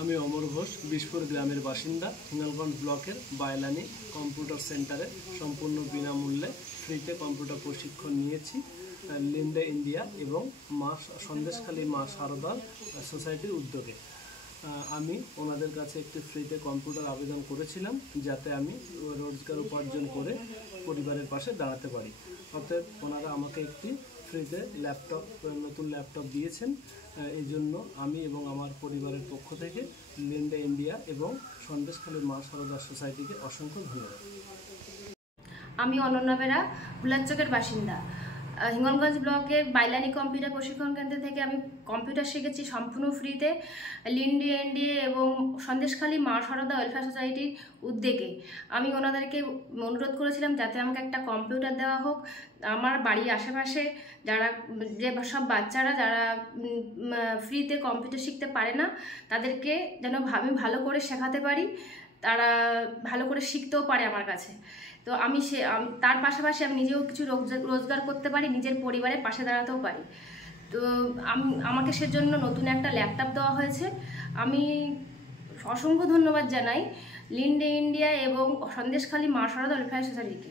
আমি অমর ঘোষ, বিশপুর গ্রামের বাসিন্দা। হিঙ্গলগঞ্জ ব্লকের বাইলানি কম্পিউটার সেন্টারে সম্পূর্ণ বিনামূল্যে ফ্রিতে কম্পিউটার প্রশিক্ষণ নিয়েছি লিন্ডে ইন্ডিয়া এবং সন্দেশখালী মা শারদা সোসাইটির উদ্যোগে। আমি ওনাদের কাছে একটি ফ্রিতে কম্পিউটার আবেদন করেছিলাম যাতে আমি রোজগার উপার্জন করে পরিবারের পাশে দাঁড়াতে পারি। অতএব ওনারা আমাকে একটি ফ্রিতে নতুন ল্যাপটপ দিয়েছেন। এই জন্য আমি এবং আমার পরিবারের পক্ষ থেকে লিন্ডে ইন্ডিয়া এবং সন্দেশখালী মা শারদা সোসাইটিকে অসংখ্য ধন্যবাদ। আমি অনন্যা বেরা, হুলারচকের বাসিন্দা। হিঙ্গলগঞ্জ ব্লকের বাইলানি কম্পিউটার প্রশিক্ষণ কেন্দ্র থেকে আমি কম্পিউটার শিখেছি সম্পূর্ণ ফ্রিতে লিন্ডে ইন্ডিয়া এবং সন্দেশখালী মা শারদা ওয়েলফেয়ার সোসাইটির উদ্যোগে। আমি ওনাদেরকে অনুরোধ করেছিলাম যাতে আমাকে একটা কম্পিউটার দেওয়া হোক। আমার বাড়ির আশেপাশে যে সব বাচ্চারা যারা ফ্রিতে কম্পিউটার শিখতে পারে না তাদেরকে যেন আমি ভালো করে শেখাতে পারি, তারা ভালো করে শিখতেও পারে আমার কাছে। তো আমি তার পাশাপাশি আমি নিজেও কিছু রোজগার করতে পারি, নিজের পরিবারের পাশে দাঁড়াতেও পারি। তো আমাকে সেজন্য নতুন একটা ল্যাপটপ দেওয়া হয়েছে। আমি অসংখ্য ধন্যবাদ জানাই লিন্ডে ইন্ডিয়া এবং সন্দেশখালী মা শারদা ওয়েলফেয়ার সোসাইটিকে।